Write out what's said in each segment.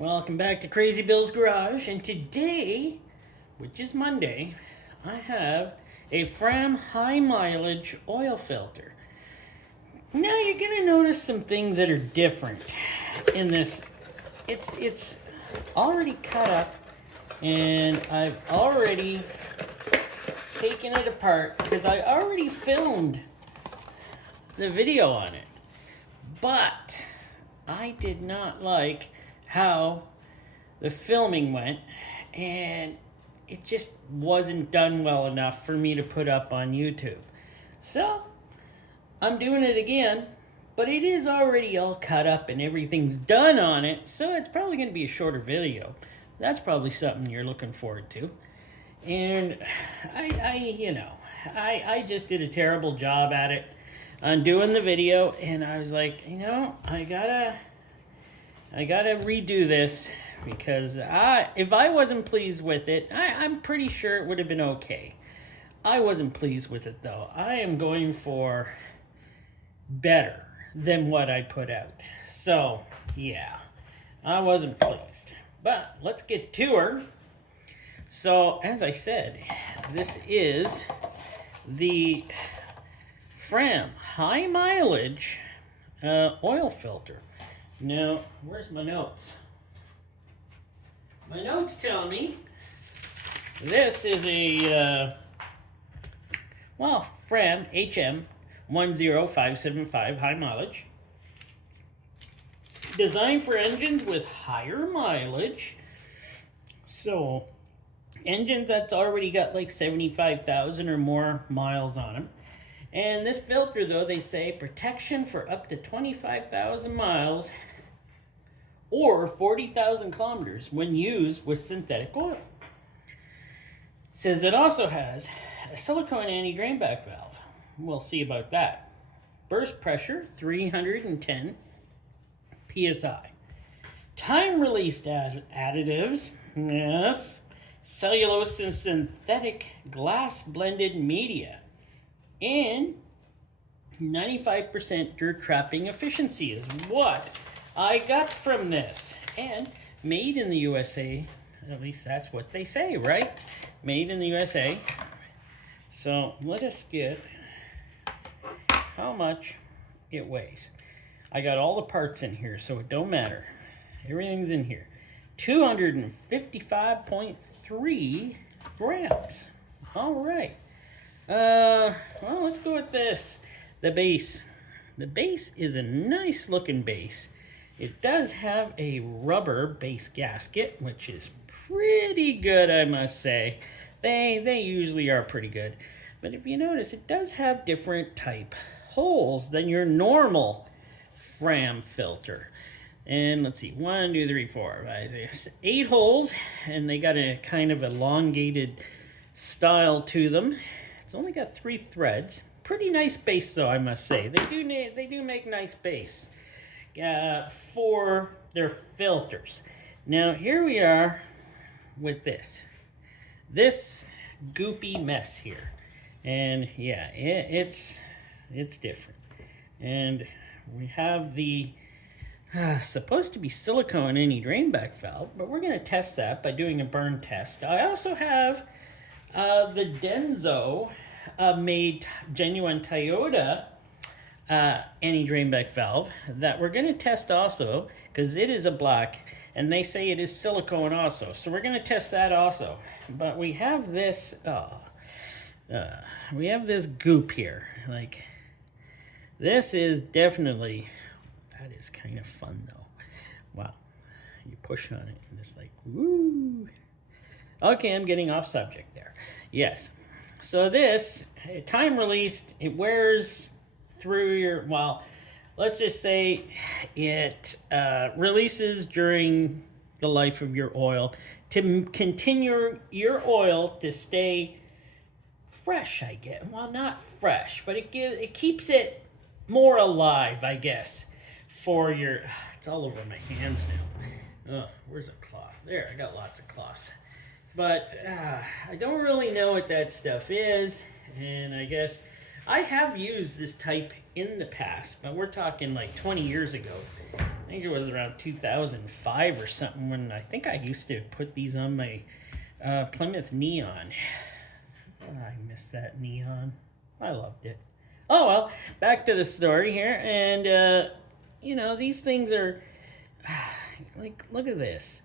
Welcome back to Crazy Bill's Garage, and today, which is Monday, I have a Fram High mileage oil filter. Now you're gonna notice some things that are different in this. It's already cut up, and I've already taken it apart because I already filmed the video on it, but I did not like how the filming went, and it just wasn't done well enough for me to put up on YouTube. So I'm doing it again, but it is already all cut up and everything's done on it, so it's probably going to be a shorter video. That's probably something you're looking forward to. And I just did a terrible job at it on doing the video, and I was like, I gotta redo this because if I wasn't pleased with it, I'm pretty sure it would have been okay. I wasn't pleased with it though. I am going for better than what I put out. So yeah, I wasn't pleased. But let's get to her. So as I said, this is the Fram High Mileage oil filter. Now, where's my notes? My notes tell me this is a, Fram HM10575 High mileage. Designed for engines with higher mileage. So, engines that's already got like 75,000 or more miles on them. And this filter, though, they say protection for up to 25,000 miles or 40,000 kilometers when used with synthetic oil. It says it also has a silicone anti-drainback valve. We'll see about that. Burst pressure, 310 psi. Time-released additives, yes. Cellulose and synthetic glass blended media. And 95% dirt trapping efficiency is what I got from this. And made in the USA, at least that's what they say, right? Made in the USA. So let us get how much it weighs. I got all the parts in here, so it don't matter. Everything's in here. 255.3 grams. All right. Well, let's go with this. The base. The base is a nice looking base. It does have a rubber base gasket, which is pretty good, I must say. They usually are pretty good. But if you notice, it does have different type holes than your normal Fram filter. And let's see, 1, 2, 3, 4, 5, 6, 8 holes, and they got a kind of elongated style to them. It's only got 3 threads. Pretty nice base, though, I must say. They do make nice base for their filters. Now, here we are with this goopy mess here, and yeah, it's different. And we have the supposed to be silicone anti-drainback valve, but we're going to test that by doing a burn test. I also have the Denso made genuine Toyota anti-drainback valve that we're going to test also because it is a black and they say it is silicone also. So we're going to test that also. But we have this goop here. Like, this is definitely, that is kind of fun though. Wow. You push on it and it's like, woo. Okay, I'm getting off subject there. Yes. So this, time released, it wears through your, well, let's just say it releases during the life of your oil to continue your oil to stay fresh, I guess. Well, not fresh, but it keeps it more alive, I guess, for your, it's all over my hands now. Oh, where's a cloth? There, I got lots of cloths. But I don't really know what that stuff is, and I guess I have used this type in the past, but we're talking like 20 years ago. think it was around 2005 or something when I think I used to put these on my Plymouth Neon. Oh, I miss that Neon. I loved it. Oh well, back to the story here, and you know, these things are like, look at this.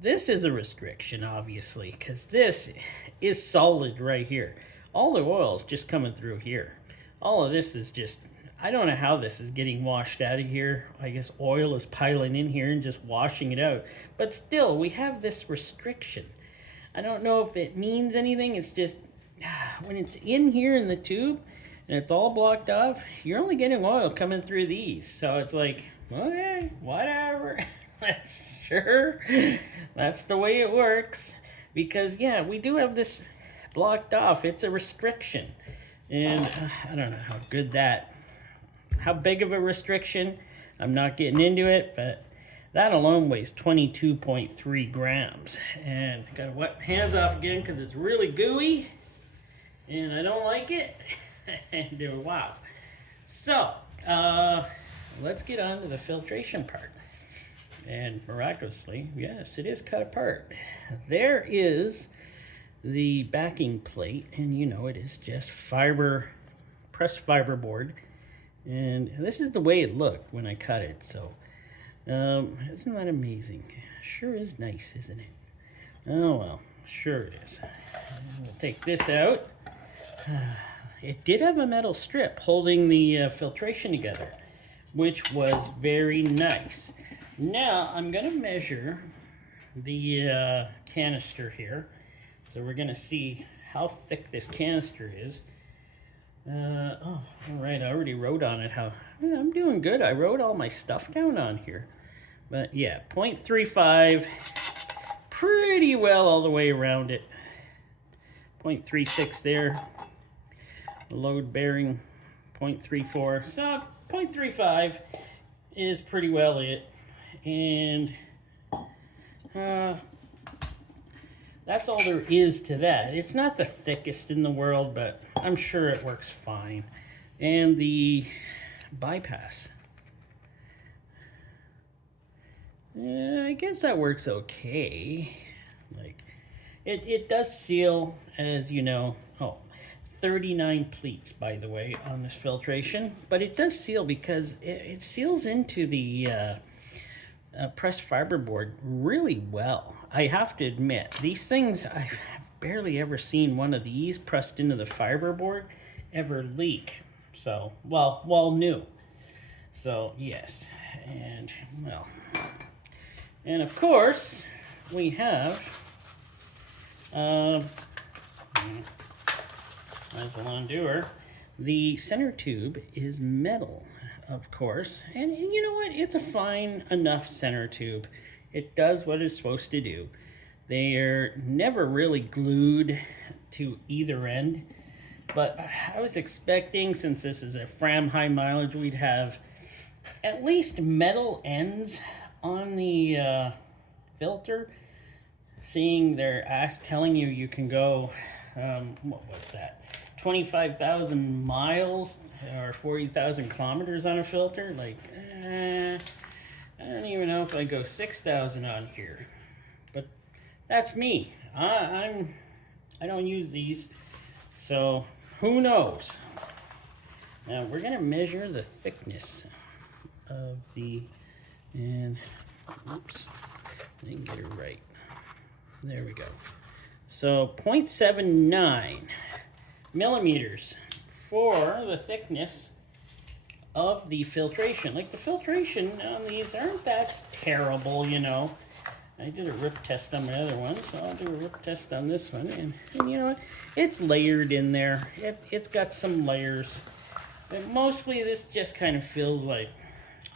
This is a restriction, obviously, because this is solid right here. All the oil is just coming through here. All of this is just, I don't know how this is getting washed out of here. I guess oil is piling in here and just washing it out. But still, we have this restriction. I don't know if it means anything. It's just, when it's in here in the tube and it's all blocked off, you're only getting oil coming through these. So it's like, okay, whatever. Sure, that's the way it works. Because, yeah, we do have this blocked off. It's a restriction. And I don't know how big of a restriction. I'm not getting into it, but that alone weighs 22.3 grams. And I gotta wipe my hands off again because it's really gooey and I don't like it. And wow. So, let's get on to the filtration part. And miraculously, yes, it is cut apart. There is the backing plate, and you know, it is just pressed fiberboard. And this is the way it looked when I cut it. So, isn't that amazing? Sure is nice, isn't it? Oh well, sure it is. We'll take this out. It did have a metal strip holding the filtration together, which was very nice. Now I'm going to measure the canister here. So we're going to see how thick this canister is. Oh, all right, I already wrote on it how, yeah, I'm doing good. I wrote all my stuff down on here. But yeah, 0.35, pretty well all the way around it. 0.36 there. The load bearing 0.34. So 0.35 is pretty well it. And that's all there is to that. It's not the thickest in the world, but I'm sure it works fine. And the bypass, I guess that works okay. Like, it does seal, as you know. Oh, 39 pleats, by the way, on this filtration. But it does seal because it seals into the pressed fiberboard really well. I have to admit, these things, I've barely ever seen one of these pressed into the fiberboard ever leak. So, well, new. So, yes. And, well, and of course, we have as a undoer, the center tube is metal, of course, and you know what, it's a fine enough center tube. It does what it's supposed to do. They're never really glued to either end, but I was expecting, since this is a Fram High mileage, we'd have at least metal ends on the filter, seeing their ass telling you can go, what was that, 25,000 miles or 40,000 kilometers on a filter. Like, I don't even know if I go 6,000 on here, but that's me. I don't use these, so who knows. Now we're gonna measure the thickness of the, and oops, I didn't get it right. There we go. So 0.79 millimeters for the thickness of the filtration. Like, the filtration on these aren't that terrible, you know. I did a rip test on my other one, so I'll do a rip test on this one. And you know what? It's layered in there. It's got some layers. But mostly this just kind of feels like,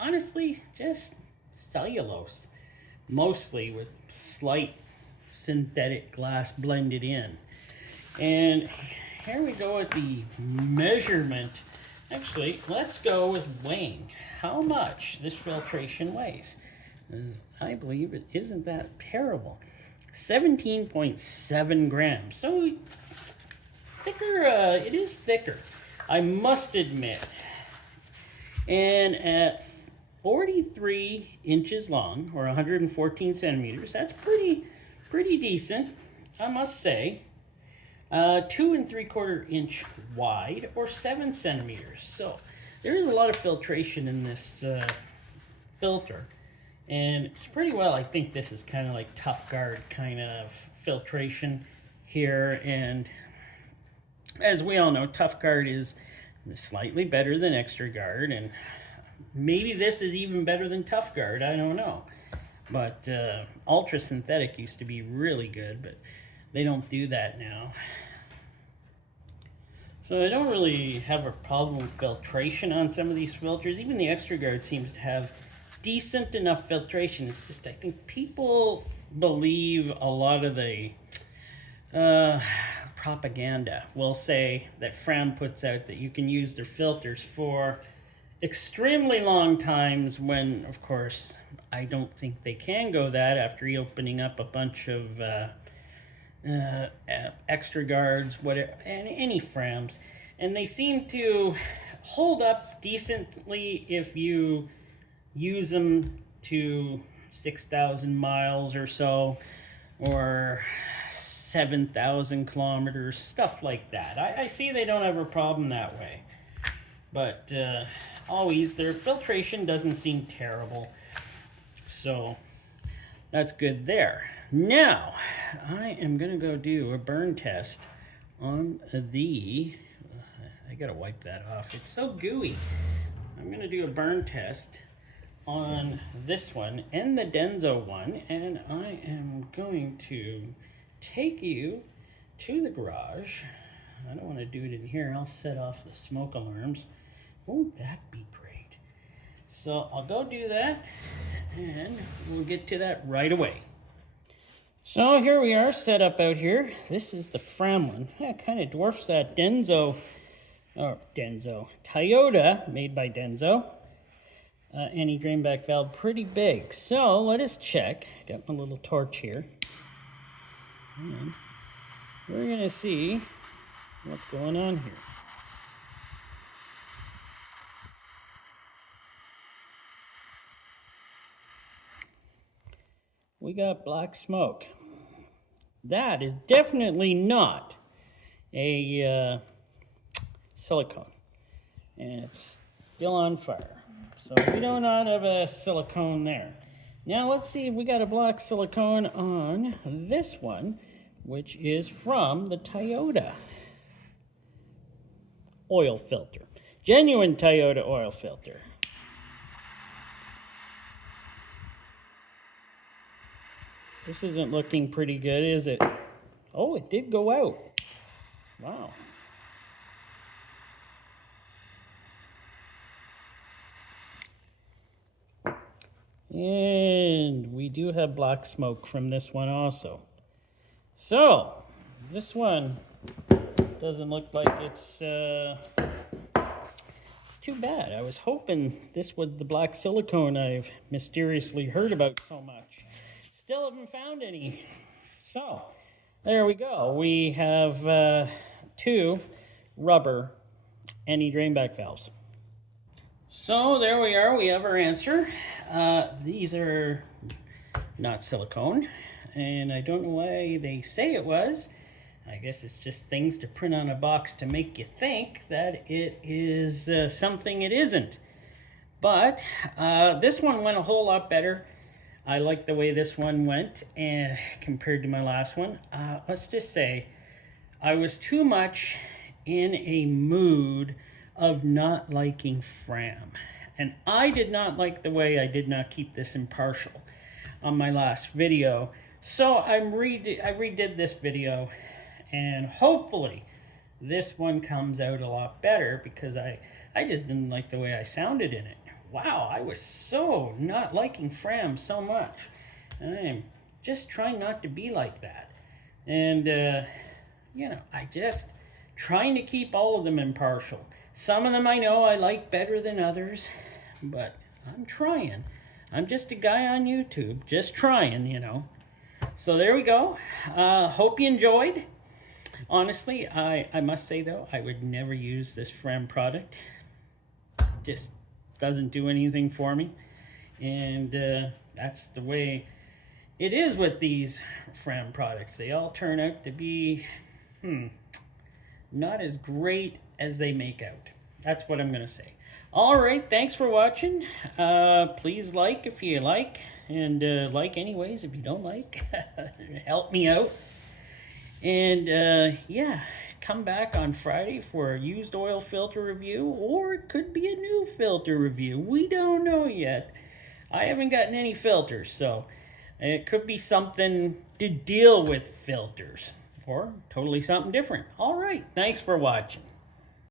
honestly, just cellulose. Mostly with slight synthetic glass blended in. And here we go with the measurement. Actually, let's go with weighing how much this filtration weighs. I believe it isn't that terrible. 17.7 grams. So thicker, it is thicker, I must admit. And at 43 inches long, or 114 centimeters. That's pretty decent, I must say. 2 3/4 inch wide, or 7 centimeters. So there is a lot of filtration in this filter, and it's pretty well. I think this is kind of like Tough Guard kind of filtration here, and as we all know, Tough Guard is slightly better than Extra Guard, and maybe this is even better than Tough Guard. I don't know, but Ultra Synthetic used to be really good, but they don't do that now. So I don't really have a problem with filtration on some of these filters. Even the Extra Guard seems to have decent enough filtration. It's just, I think people believe a lot of the propaganda will say that Fram puts out, that you can use their filters for extremely long times, when of course I don't think they can go that after opening up a bunch of Extra Guards, whatever, and any Frams, and they seem to hold up decently if you use them to 6,000 miles or so, or 7,000 kilometers, stuff like that. I see they don't have a problem that way, but always their filtration doesn't seem terrible, so that's good there. Now I am gonna go do a burn test on the, I gotta wipe that off, it's so gooey. I'm gonna do a burn test on this one and the Denso one, and I am going to take you to the garage. I don't want to do it in here, I'll set off the smoke alarms. Won't that be great? So I'll go do that, and we'll get to that right away. So here we are set up out here. This is the Fram one. It kind of dwarfs that Toyota, made by Denso. Anti-drainback valve, pretty big. So let us check. Got my little torch here. And we're gonna see what's going on here. We got black smoke. That is definitely not a silicone, and it's still on fire. So we do not have a silicone there. Now let's see if we got a black silicone on this one, which is from the Toyota oil filter. Genuine Toyota oil filter. This isn't looking pretty good, is it? Oh, it did go out. Wow. And we do have black smoke from this one also. So, this one doesn't look like it's too bad. I was hoping this was the black silicone I've mysteriously heard about so much. Still haven't found any. So, there we go. We have 2 rubber anti-drainback valves. So there we are, we have our answer. These are not silicone, and I don't know why they say it was. I guess it's just things to print on a box to make you think that it is something it isn't. But this one went a whole lot better. I like the way this one went, and compared to my last one. Let's just say I was too much in a mood of not liking Fram, and I did not like the way I did not keep this impartial on my last video. So I redid this video, and hopefully this one comes out a lot better, because I just didn't like the way I sounded in it. Wow, I was so not liking Fram so much. I am just trying not to be like that. And, you know, I just trying to keep all of them impartial. Some of them I know I like better than others, but I'm trying. I'm just a guy on YouTube, just trying, you know. So there we go. Hope you enjoyed. Honestly, I must say, though, I would never use this Fram product. Just doesn't do anything for me. And that's the way it is with these Fram products. They all turn out to be not as great as they make out. That's what I'm going to say. All right, thanks for watching. Please like if you like, and like anyways if you don't like. Help me out. And yeah, come back on Friday for a used oil filter review, or it could be a new filter review. We don't know yet. I haven't gotten any filters, so it could be something to deal with filters, or totally something different. All right, thanks for watching.